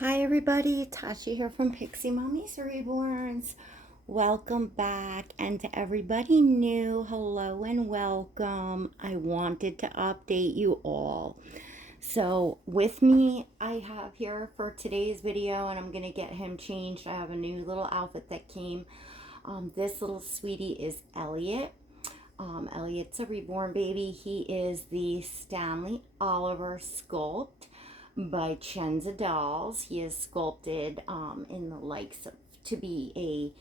Hi everybody, Tasha here from Piximommy's Reborns. Welcome back, and to everybody new, hello and welcome. I wanted to update you all. So with me, I have here for today's video, and I'm gonna get him changed. I have a new little outfit that came. This little sweetie is Eliot. Eliot's a reborn baby. He is the Stanley Oliver sculpt by Chenza Dolls. He is sculpted in the likes of to be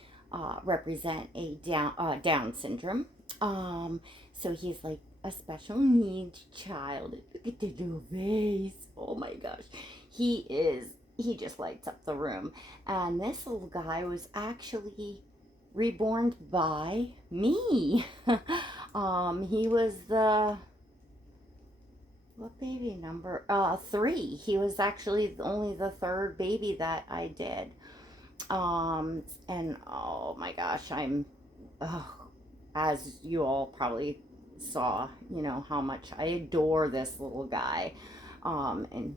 represent a Down syndrome. So he's like a special needs child. Look at the little face. Oh my gosh, he just lights up the room. And this little guy was actually reborn by me. He was the what baby number? 3. He was actually only the third baby that I did. And oh my gosh, as you all probably saw, you know how much I adore this little guy. And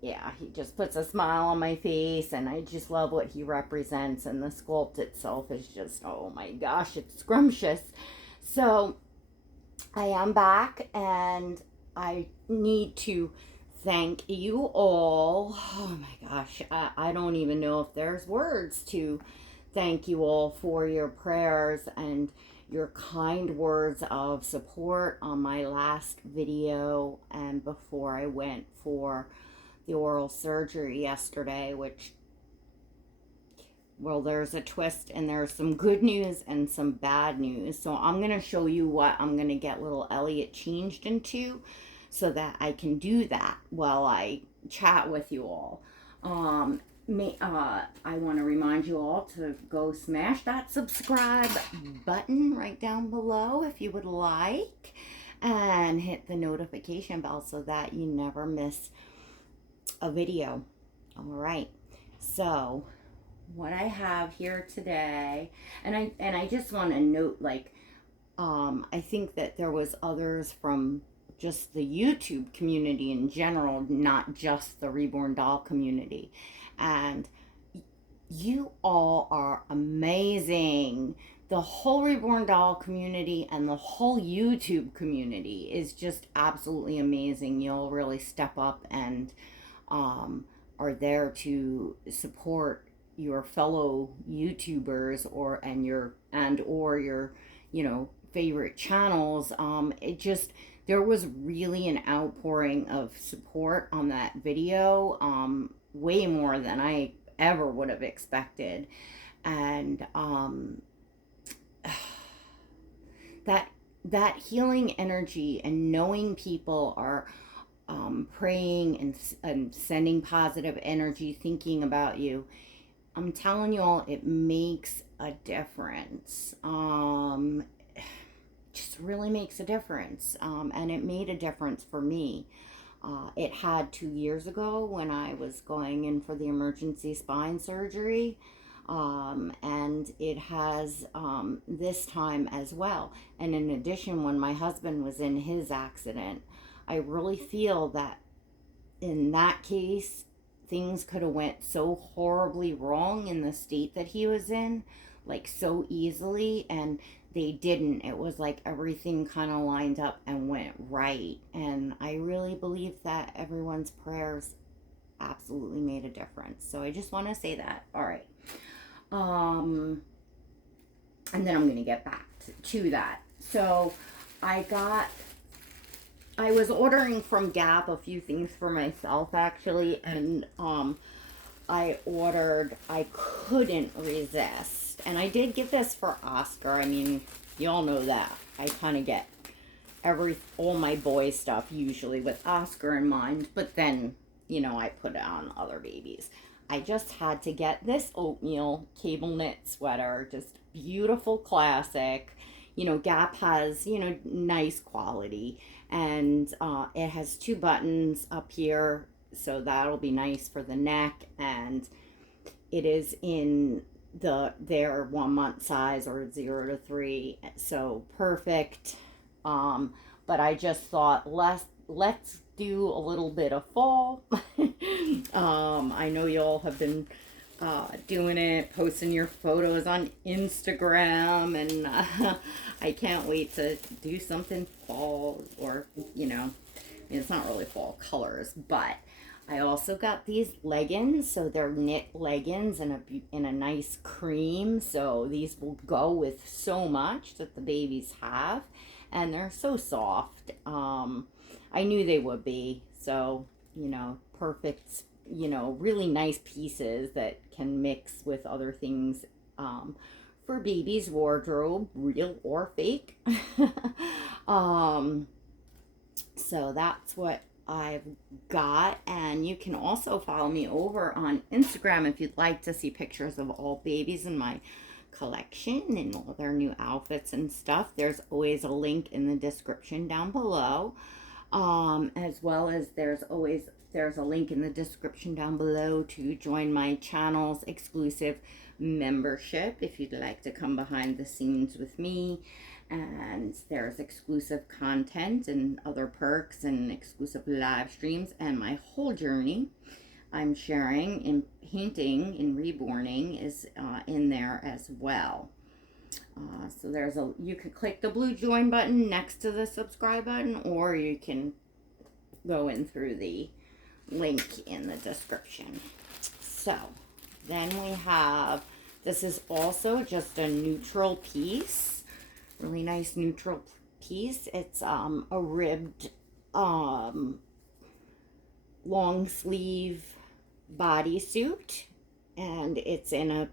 yeah, he just puts a smile on my face, and I just love what he represents. And the sculpt itself is just, oh my gosh, it's scrumptious. So I am back, and I need to thank you all. Oh my gosh, I don't even know if there's words to thank you all for your prayers and your kind words of support on my last video and before I went for the oral surgery yesterday, which, well, there's a twist, and there's some good news and some bad news. So I'm going to show you what I'm going to get little Eliot changed into so that I can do that while I chat with you all. I want to remind you all to go smash that subscribe button right down below if you would like, and hit the notification bell so that you never miss a video. All right, so what I have here today, and I just want to note, like, I think that there was others from just the YouTube community in general, not just the Reborn doll community, and you all are amazing. The whole Reborn doll community and the whole YouTube community is just absolutely amazing. You'll really step up and are there to support your fellow YouTubers or your favorite channels. It just, there was really an outpouring of support on that video, way more than I ever would have expected. And that healing energy and knowing people are praying and sending positive energy, thinking about you, I'm telling you all, it makes a difference. Just really makes a difference. And it made a difference for me. It had 2 years ago when I was going in for the emergency spine surgery. And it has this time as well. And in addition, when my husband was in his accident, I really feel that in that case, things could have went so horribly wrong in the state that he was in, like so easily, and they didn't. It was like everything kind of lined up and went right. And I really believe that everyone's prayers absolutely made a difference. So I just want to say that. All right. And then I'm going to get back to that. So I was ordering from Gap a few things for myself, actually, and I couldn't resist. And I did get this for Oscar. I mean, you all know that. I kind of get all my boy stuff usually with Oscar in mind, but then, I put it on other babies. I just had to get this Oatmeal cable knit sweater, just beautiful, classic. Gap has, nice quality, and it has 2 buttons up here, so that'll be nice for the neck, and it is in their 1 month size, or 0 to 3, so perfect. But I just thought, let's do a little bit of fall. I know y'all have been doing it, posting your photos on Instagram, and I can't wait to do something fall, or, you know, I mean, it's not really fall colors, but I also got these leggins, so they're knit leggins in a nice cream, so these will go with so much that the babies have, and they're so soft. I knew they would be, so, you know, perfect, you know, really nice pieces that can mix with other things for baby's wardrobe, real or fake. So that's what I've got, and you can also follow me over on Instagram if you'd like to see pictures of all babies in my collection and all their new outfits and stuff. There's always a link in the description down below, as well as there's a link in the description down below to join my channel's exclusive membership if you'd like to come behind the scenes with me. And there's exclusive content and other perks and exclusive live streams, and my whole journey I'm sharing in painting and reborning is in there as well. So you could click the blue join button next to the subscribe button, or you can go in through the link in the description. So then we have, this is also just a neutral piece. Really nice neutral piece. It's a ribbed long sleeve bodysuit, and it's in a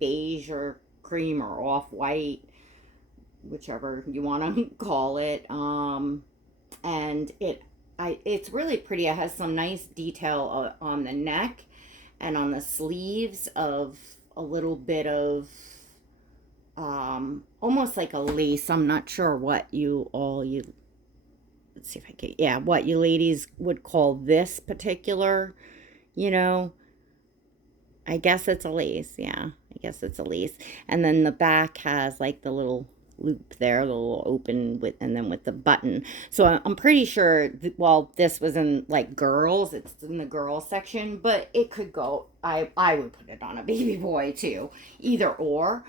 beige or cream or off white, whichever you want to call it. And it's really pretty. It has some nice detail on the neck and on the sleeves of a little bit of almost like a lace. I'm not sure what let's see if I can, yeah, what you ladies would call this particular, you know, I guess it's a lace. Yeah, I guess it's a lace. And then the back has like the little loop there, the little open with, and then with the button. So I'm pretty sure well, this was in like girls, it's in the girls section, but it could go, I would put it on a baby boy too, either or.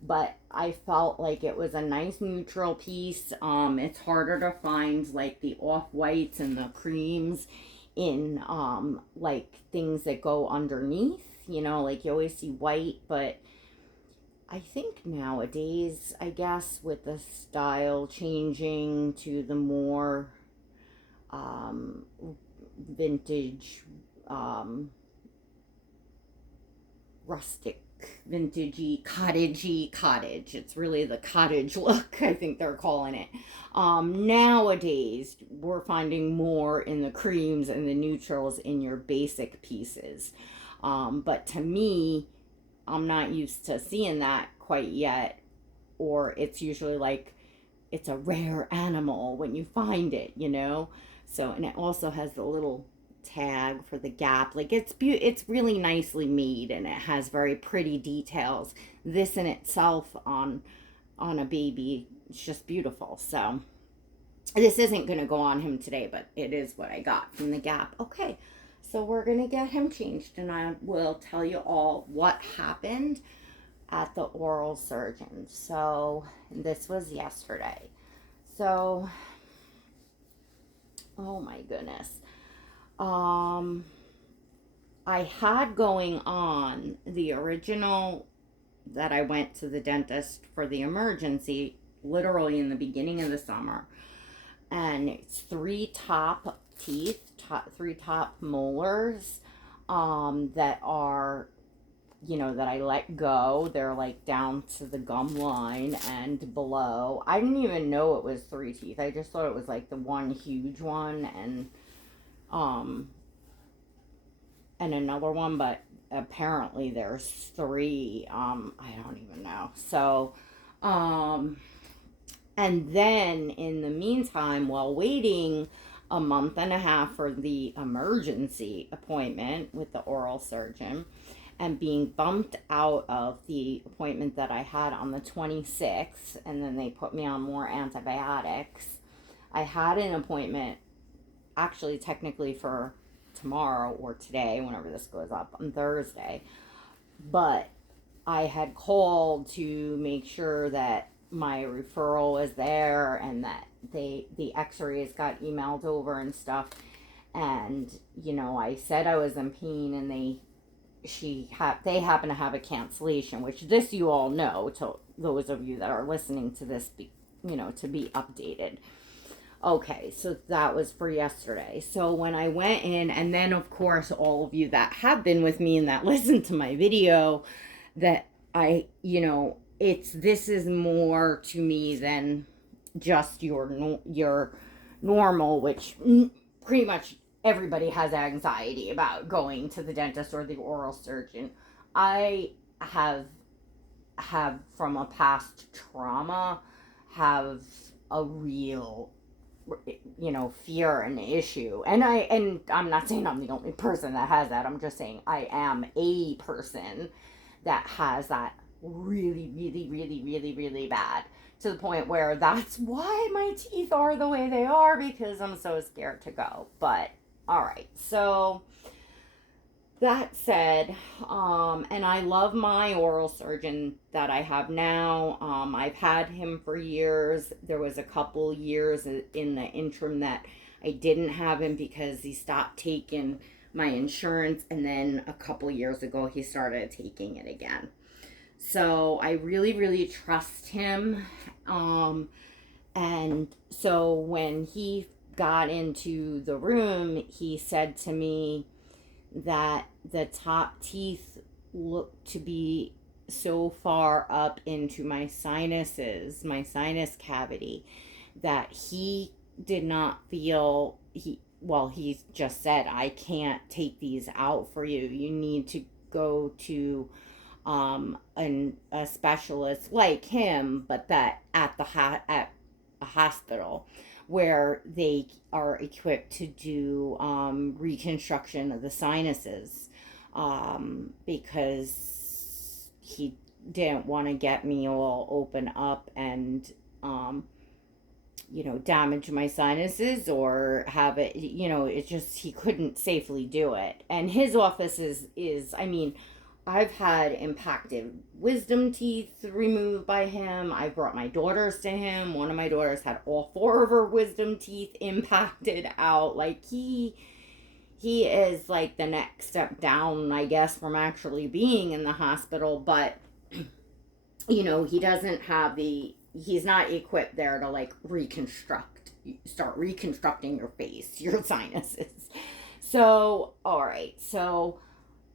But I felt like it was a nice neutral piece. It's harder to find like the off-whites and the creams in like things that go underneath, you know, like you always see white, but I think nowadays, I guess with the style changing to the more vintage, rustic, vintagey, cottagey cottage. It's really the cottage look, I think they're calling it. Nowadays, we're finding more in the creams and the neutrals in your basic pieces. But to me, I'm not used to seeing that quite yet. Or it's usually like it's a rare animal when you find it, you know? So, and it also has the little tag for the gap. Like it's really nicely made, and it has very pretty details. This in itself on a baby, it's just beautiful. So this isn't going to go on him today, but it is what I got from the Gap. Okay, so we're going to get him changed, and I will tell you all what happened at the oral surgeon. So this was yesterday. So, oh my goodness. I had going on the original that I went to the dentist for the emergency literally in the beginning of the summer. And it's 3 top teeth, three top molars, that are, you know, that I let go. They're like down to the gum line and below. I didn't even know it was 3 teeth. I just thought it was like the one huge one and another one, but apparently there's 3. I don't even know. So, and then in the meantime, while waiting a month and a half for the emergency appointment with the oral surgeon and being bumped out of the appointment that I had on the 26th, and then they put me on more antibiotics, I had an appointment actually technically for tomorrow or today, whenever this goes up on Thursday. But I had called to make sure that my referral was there and that the x-rays got emailed over and stuff. And, you know, I said I was in pain, and they happen to have a cancellation, which this you all know, to those of you that are listening to this, to be updated. Okay, so that was for yesterday. So when I went in, and then of course all of you that have been with me and that listened to my video, that this is more to me than just your normal, which pretty much everybody has anxiety about going to the dentist or the oral surgeon. I have from a past trauma, have a real fear and issue. And I'm not saying I'm the only person that has that. I'm just saying I am a person that has that really, really, really, really, really bad, to the point where that's why my teeth are the way they are, because I'm so scared to go. But all right, so that said, and I love my oral surgeon that I have now. I've had him for years. There was a couple years in the interim that I didn't have him because he stopped taking my insurance, and then a couple years ago he started taking it again. So I really, really trust him. And so when he got into the room, he said to me that the top teeth looked to be so far up into my sinuses, my sinus cavity, that he did not feel, he just said, I can't take these out for you. You need to go to a specialist like him, but that at a hospital where they are equipped to do reconstruction of the sinuses, because he didn't want to get me all open up and damage my sinuses or have it, it just, he couldn't safely do it. And his office is I mean, I've had impacted wisdom teeth removed by him. I brought my daughters to him. One of my daughters had all 4 of her wisdom teeth impacted out. Like, he is like the next step down, I guess, from actually being in the hospital. But, he doesn't have he's not equipped there to like start reconstructing your face, your sinuses. So, all right. So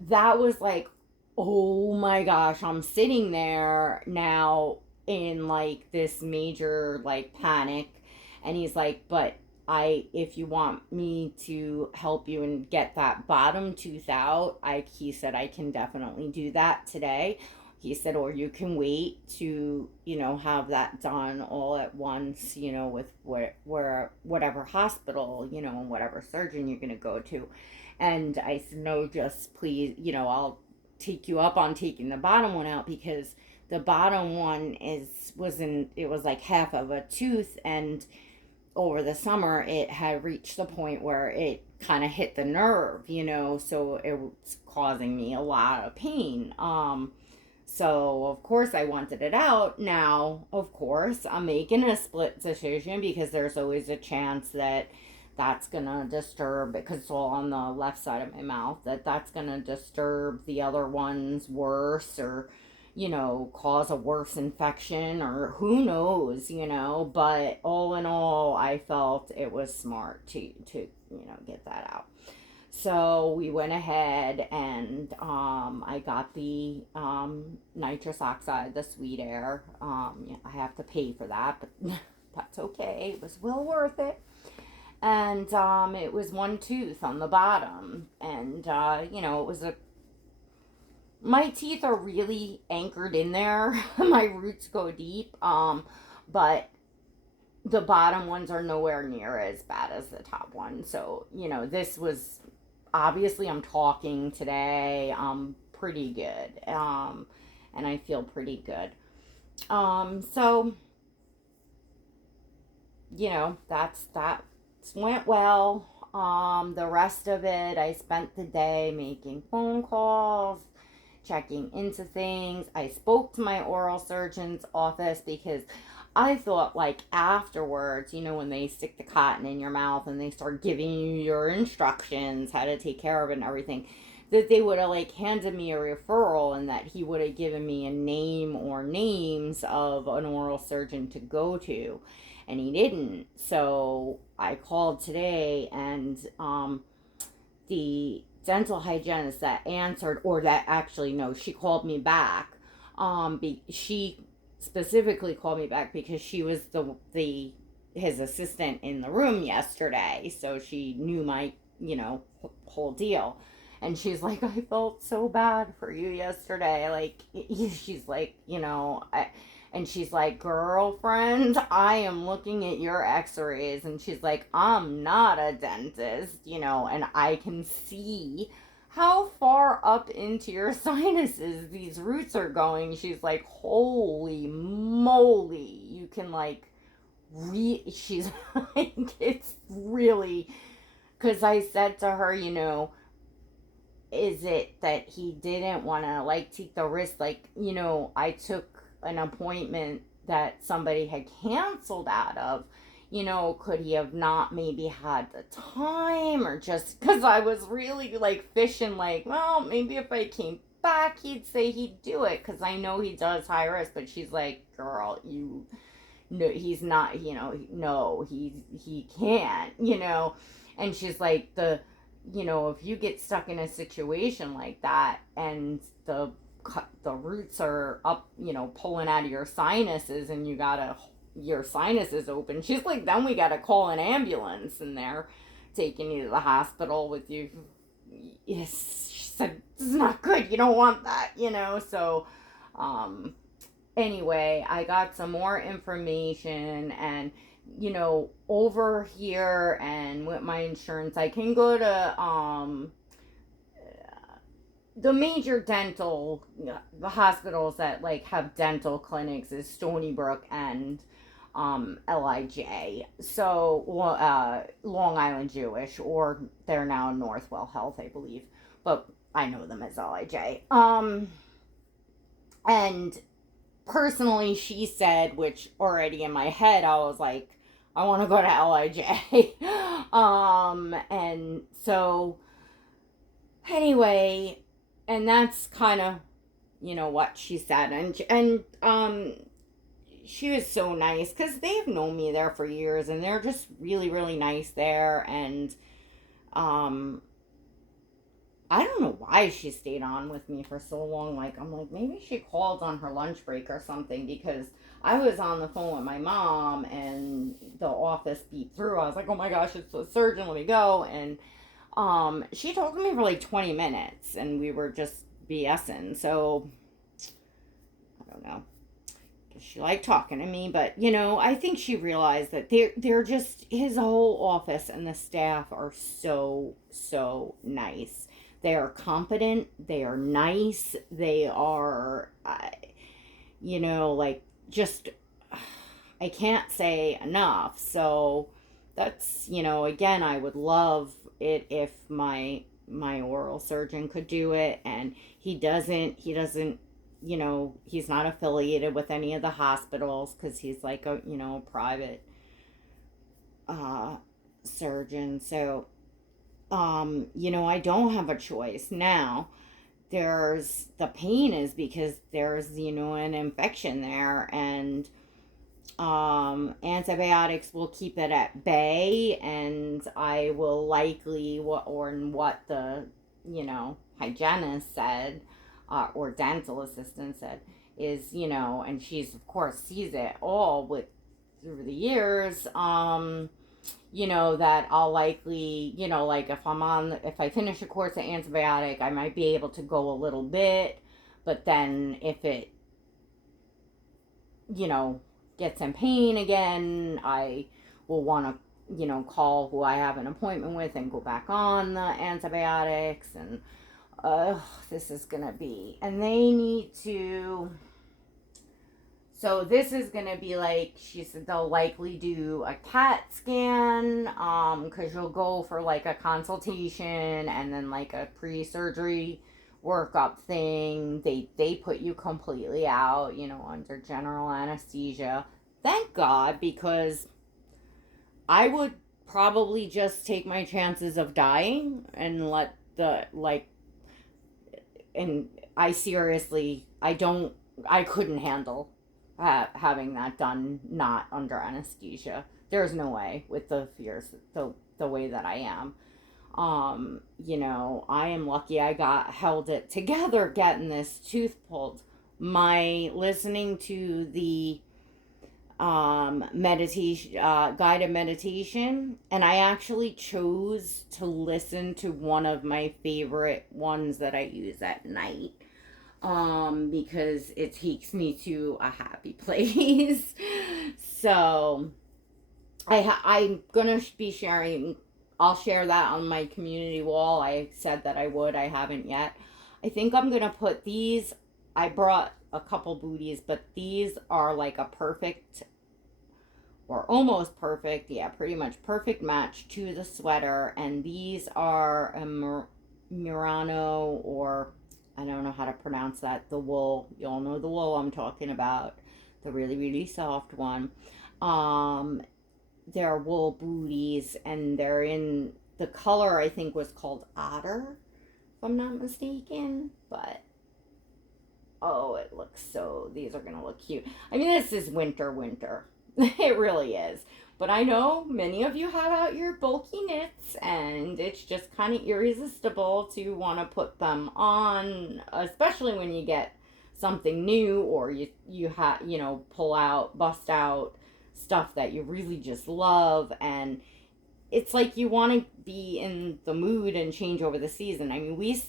that was like, oh my gosh, I'm sitting there now in like this major like panic. And he's like, but if you want me to help you and get that bottom tooth out, he said, I can definitely do that today. He said, or you can wait to, have that done all at once, with whatever hospital, and whatever surgeon you're going to go to. And I said, no, just please, I'll take you up on taking the bottom one out, because the bottom one was like half of a tooth, and over the summer it had reached the point where it kind of hit the nerve, so it was causing me a lot of pain. So of course I wanted it out. Now, of course, I'm making a split decision, because there's always a chance that that's gonna disturb, because it's all on the left side of my mouth, that's gonna disturb the other ones worse, or cause a worse infection, or who knows, but all in all, I felt it was smart to get that out. So we went ahead and I got the nitrous oxide, the sweet air. I have to pay for that, but that's okay. It was well worth it. And it was one tooth on the bottom. And, it was my teeth are really anchored in there. My roots go deep. But the bottom ones are nowhere near as bad as the top one. So, this was, obviously I'm talking today. I'm pretty good. And I feel pretty good. So, that went well. The rest of it, I spent the day making phone calls, checking into things. I spoke to my oral surgeon's office because I thought, like, afterwards, when they stick the cotton in your mouth and they start giving you your instructions, how to take care of it and everything, that they would have, like, handed me a referral and that he would have given me a name or names of an oral surgeon to go to. And he didn't. So I called today, and the dental hygienist that answered, or that actually, no, she called me back. She specifically called me back because she was his assistant in the room yesterday, so she knew my whole deal. And she's like, I felt so bad for you yesterday. Like, she's like, and she's like, girlfriend, I am looking at your x-rays. And she's like, I'm not a dentist, and I can see how far up into your sinuses these roots are going. She's like, holy moly. You can, like, she's like, it's really, because I said to her, is it that he didn't want to, like, take the risk? Like, I took an appointment that somebody had canceled out of, could he have not maybe had the time, or just because I was really, like, fishing, like, well, maybe if I came back he'd say he'd do it, because I know he does high risk. But she's like, girl, no, he's not, no, he can't, and she's like, if you get stuck in a situation like that and the roots are up, pulling out of your sinuses, and your sinuses open. She's like, then we gotta call an ambulance, and they're taking you to the hospital with you. Yes, she said, it's not good. You don't want that, So, anyway, I got some more information, and over here, and with my insurance, I can go to the major dental, the hospitals that, like, have dental clinics is Stony Brook and LIJ. So Long Island Jewish, or they're now Northwell Health, I believe, but I know them as LIJ. And personally, she said, which already in my head I was like, I want to go to LIJ. And so anyway, and that's kind of, what she said. And she was so nice, because they've known me there for years, and they're just really, really nice there. And I don't know why she stayed on with me for so long. Like, I'm like, maybe she called on her lunch break or something, because I was on the phone with my mom and the office beeped through. I was like, oh my gosh, it's the surgeon, let me go. And she talked to me for like 20 minutes, and we were just BSing. So I don't know. She liked talking to me, but I think she realized that they're just, his whole office and the staff are so, so nice. They are competent. They are nice. They are, like, just, I can't say enough. So that's, again, I would love it if my oral surgeon could do it. And he doesn't, he's not affiliated with any of the hospitals, because he's like a, private surgeon. So, I don't have a choice. Now, there's, the pain is because there's, an infection there, and antibiotics will keep it at bay, and I will likely, what the, hygienist said, or dental assistant said, is, and she's, of course, sees it all through the years, that I'll likely, like, if I finish a course of antibiotic, I might be able to go a little bit, but then if it, gets in pain again, I will want to, call who I have an appointment with and go back on the antibiotics. And this is gonna be, and they need to, So this is going to be like, she said they'll likely do a CAT scan, because you'll go for like a consultation and then like a pre-surgery workup thing. They put you completely out, under general anesthesia. Thank God, because I would probably just take my chances of dying and let and I seriously, I couldn't handle having that done not under anesthesia. There's no way with the fears, the way that I am. I am lucky I held it together getting this tooth pulled. My listening to the meditation, guided meditation, and I actually chose to listen to one of my favorite ones that I use at night, because it takes me to a happy place. So I'm gonna be sharing. I'll share that on my community wall. I said that I would. I haven't yet. I think I'm gonna put these. I brought a couple booties, but these are like a perfect, or almost perfect, yeah, pretty much perfect match to the sweater. And these are a Murano, or I don't know how to pronounce that, the wool. You all know the wool I'm talking about, the really, really soft one. They're wool booties, and they're in the color, I think, was called Otter, if I'm not mistaken. But oh, it looks so, these are gonna look cute. I mean, this is winter. It really is. But I know many of you have out your bulky knits, and it's just kind of irresistible to want to put them on, especially when you get something new, or you bust out stuff that you really just love. And it's like you want to be in the mood and change over the season. I mean,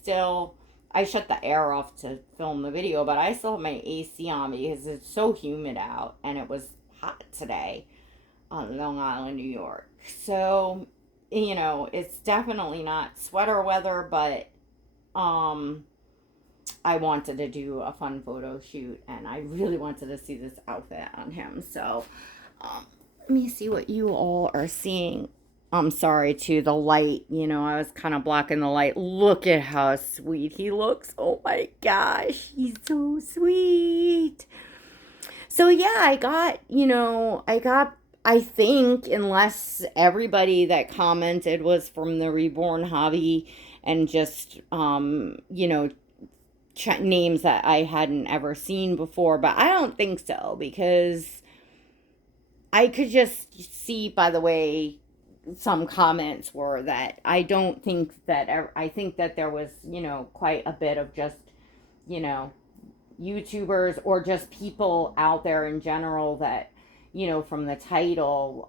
I shut the air off to film the video, but I still have my AC on because it's so humid out, and it was hot today on Long Island, New York. So, it's definitely not sweater weather, but I wanted to do a fun photo shoot, and I really wanted to see this outfit on him. So, let me see what you all are seeing. I'm sorry, too, the light, I was kind of blocking the light. Look at how sweet he looks. Oh my gosh, he's so sweet. So yeah, I think, unless everybody that commented was from the Reborn hobby and just, names that I hadn't ever seen before, but I don't think so, because I could just see by the way some comments were that I think that there was, quite a bit of just, YouTubers or just people out there in general that, from the title,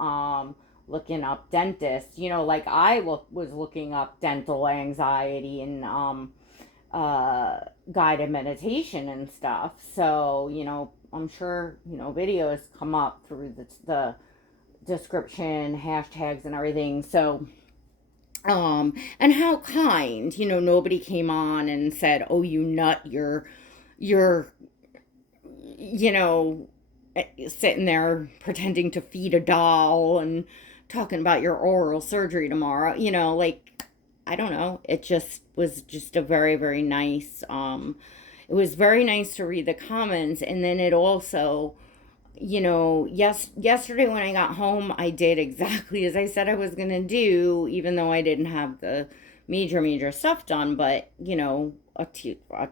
looking up dentists, like I was looking up dental anxiety and guided meditation and stuff. So, I'm sure, videos come up through the description, hashtags and everything. So, and how kind, nobody came on and said, oh, you nut, you're, sitting there pretending to feed a doll and talking about your oral surgery tomorrow, like, I don't know. It just was just a very, very nice, it was very nice to read the comments. And then it also, yesterday when I got home, I did exactly as I said I was going to do, even though I didn't have the major stuff done. But, a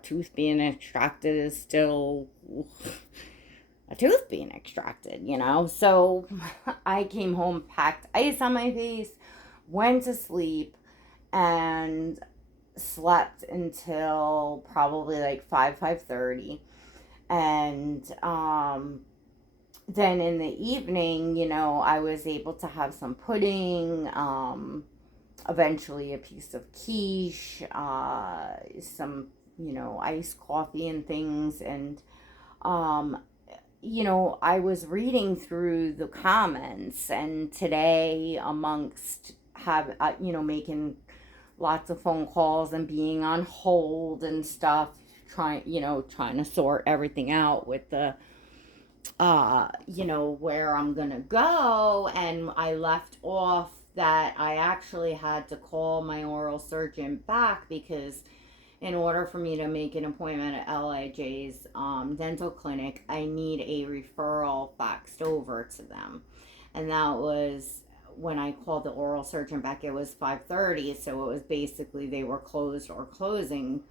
tooth being extracted is still a tooth being extracted, So I came home, packed ice on my face, went to sleep, and slept until probably like 5:30. And then in the evening, I was able to have some pudding, eventually a piece of quiche, some, iced coffee and things. And, I was reading through the comments, and today, amongst making lots of phone calls and being on hold and stuff, trying to sort everything out with the where I'm gonna go, and I left off that I actually had to call my oral surgeon back because in order for me to make an appointment at LIJ's dental clinic, I need a referral faxed over to them. And that was when I called the oral surgeon back, it was 5:30, so it was basically they were closed or closing.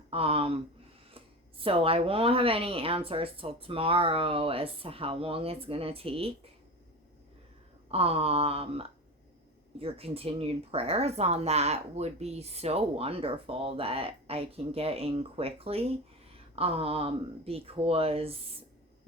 So I won't have any answers till tomorrow as to how long it's gonna take. Um, your continued prayers on that would be so wonderful that I can get in quickly. Because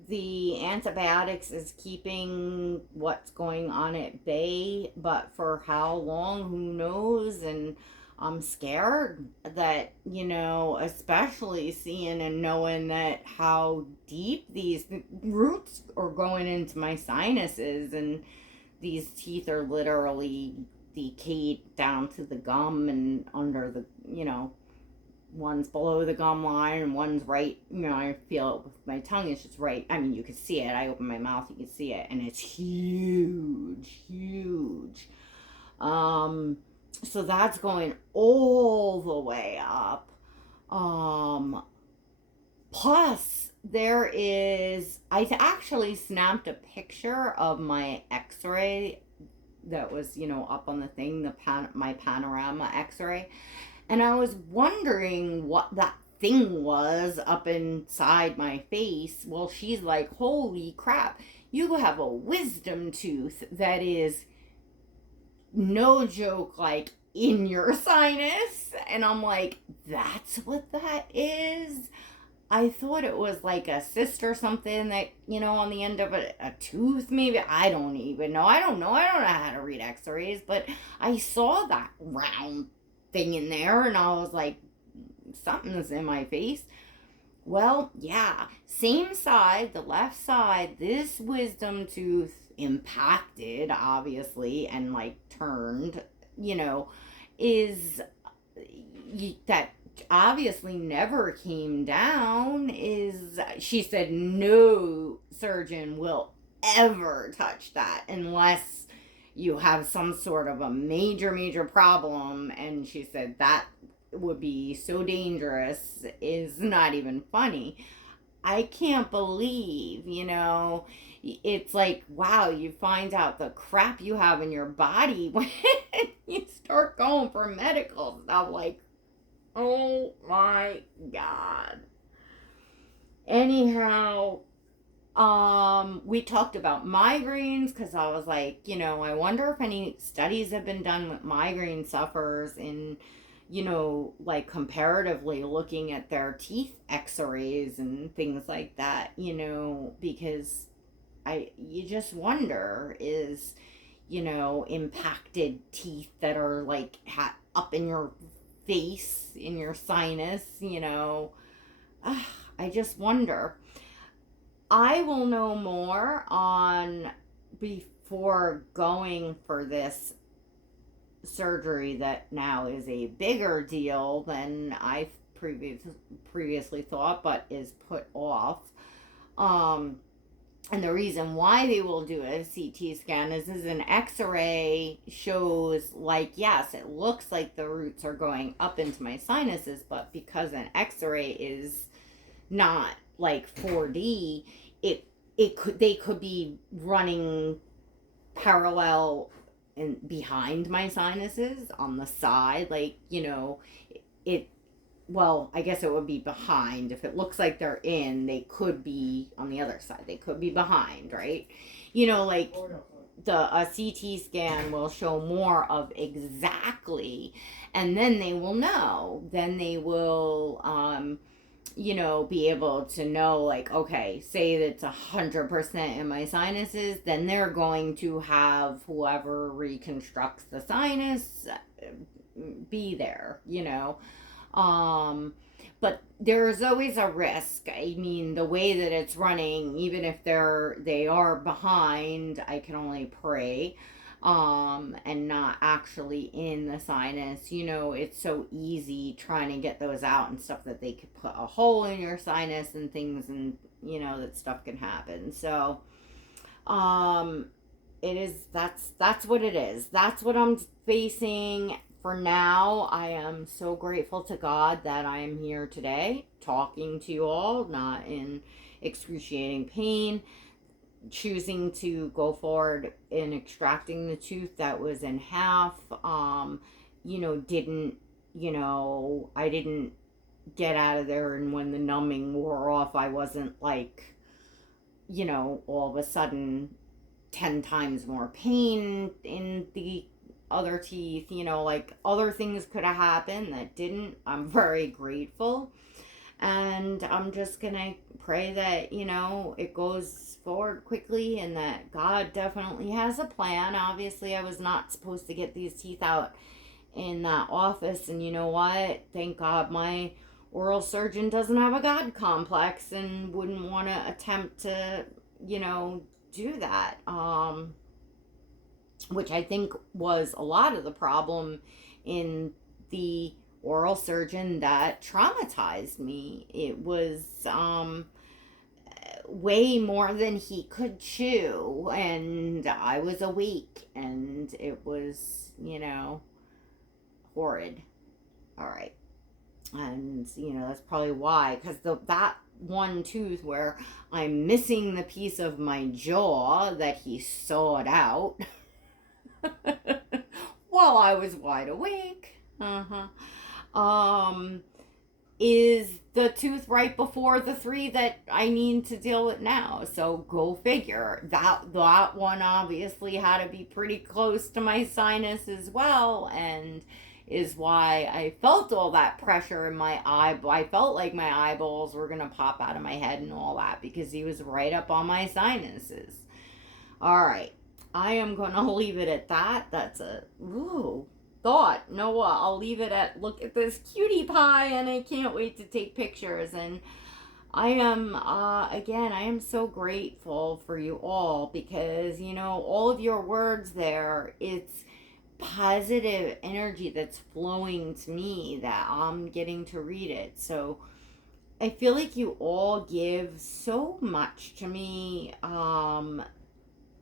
the antibiotics is keeping what's going on at bay, but for how long, who knows? And I'm scared that, especially seeing and knowing that how deep these roots are going into my sinuses, and these teeth are literally decayed down to the gum and under the, one's below the gum line and one's right, I feel it with my tongue, it's just right. I mean, you can see it. I open my mouth, you can see it, and it's huge, huge. So that's going all the way up. Plus, I actually snapped a picture of my x-ray that was, up on the thing, my panorama x-ray. And I was wondering what that thing was up inside my face. Well, she's like, holy crap, you have a wisdom tooth that is no joke, like in your sinus. And I'm like, that's what that is? I thought it was like a cyst or something that, on the end of a tooth, maybe. I don't even know. I don't know how to read x-rays, but I saw that round thing in there and I was like, something's in my face. Well, yeah, same side, the left side, this wisdom tooth impacted, obviously, and like turned, is that obviously never came down. Is she said no surgeon will ever touch that unless you have some sort of a major problem, and she said that would be so dangerous, is not even funny. I can't believe, it's like, wow, you find out the crap you have in your body when you start going for medical stuff. Like, oh my God. Anyhow, we talked about migraines because I was like, I wonder if any studies have been done with migraine sufferers in, like comparatively looking at their teeth x-rays and things like that, because you just wonder, is, impacted teeth that are like up in your face, in your sinus, I just wonder. I will know more on before going for this surgery that now is a bigger deal than I previously thought, but is put off. And the reason why they will do a CT scan is an x-ray shows, like, yes, it looks like the roots are going up into my sinuses, but because an x-ray is not like 4D, they could be running parallel and behind my sinuses on the side, like, well, I guess it would be behind. If it looks like they're in, they could be on the other side. They could be behind, right? Like a CT scan will show more of exactly, and then they will know. Then they will, be able to know, like, okay, say that's 100% in my sinuses, then they're going to have whoever reconstructs the sinus be there, but there's always a risk. I mean, the way that it's running, even if they are behind, I can only pray. and not actually in the sinus. You know, it's so easy trying to get those out and stuff that they could put a hole in your sinus and things, and you know that stuff can happen. So it is, that's what it is. That's what I'm facing for now. I am so grateful to God that I am here today talking to you all, not in excruciating pain, choosing to go forward in extracting the tooth that was in half. You know, I didn't get out of there, and when the numbing wore off, I wasn't like, you know, all of a sudden 10 times more pain in the other teeth. You know, like other things could have happened that didn't. I'm very grateful, and I'm just gonna pray that, you know, it goes forward quickly and that God definitely has a plan. Obviously, I was not supposed to get these teeth out in that office, and you know what? Thank God my oral surgeon doesn't have a God complex and wouldn't want to attempt to, you know, do that. Which I think was a lot of the problem in the oral surgeon that traumatized me. It was way more than he could chew, and I was awake, and it was, you know, horrid. All right. And, you know, that's probably why, because that one tooth where I'm missing the piece of my jaw that he sawed out while I was wide awake, is the tooth right before the 3 that I need to deal with now. So go figure. That one obviously had to be pretty close to my sinus as well, and is why I felt all that pressure in my eye. I felt like my eyeballs were gonna pop out of my head and all that, because he was right up on my sinuses. All right, I am gonna leave it at that. That's a thought. You know what? I'll leave it at, look at this cutie pie, and I can't wait to take pictures. And I am, again, I am so grateful for you all, because, you know, all of your words there, it's positive energy that's flowing to me that I'm getting to read it. So I feel like you all give so much to me.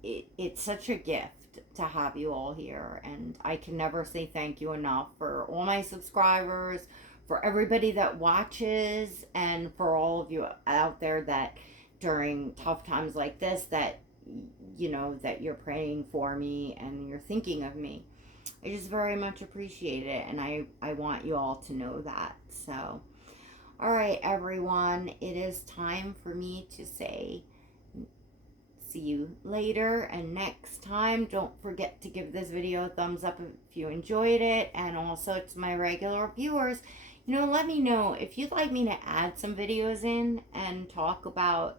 It's such a gift to have you all here, and I can never say thank you enough for all my subscribers, for everybody that watches, and for all of you out there that during tough times like this, that, you know, that you're praying for me and you're thinking of me. I just very much appreciate it, and I want you all to know that. So, all right, everyone, it is time for me to say see you later, and next time, don't forget to give this video a thumbs up if you enjoyed it. And also, to my regular viewers, you know, let me know if you'd like me to add some videos in and talk about,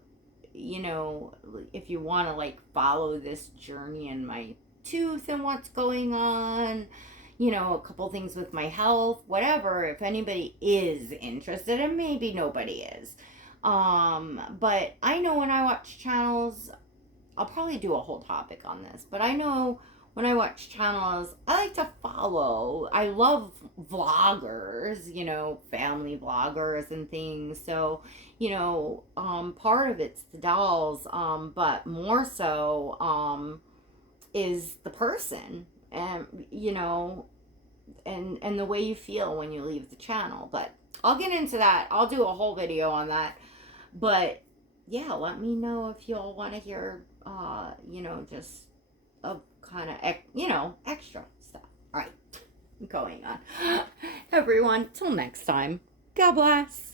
you know, if you want to like follow this journey in my tooth and what's going on, you know, a couple things with my health, whatever. If anybody is interested, and maybe nobody is, but I know when I watch channels, I'll probably do a whole topic on this, but I know when I watch channels, I like to follow. I love vloggers, you know, family vloggers and things. So, you know, part of it's the dolls, but more so, is the person, and, you know, and the way you feel when you leave the channel. But I'll get into that. I'll do a whole video on that. But yeah, let me know if you all want to hear, you know, just a kind of, you know, extra stuff. All right, going on. Everyone, till next time, God bless.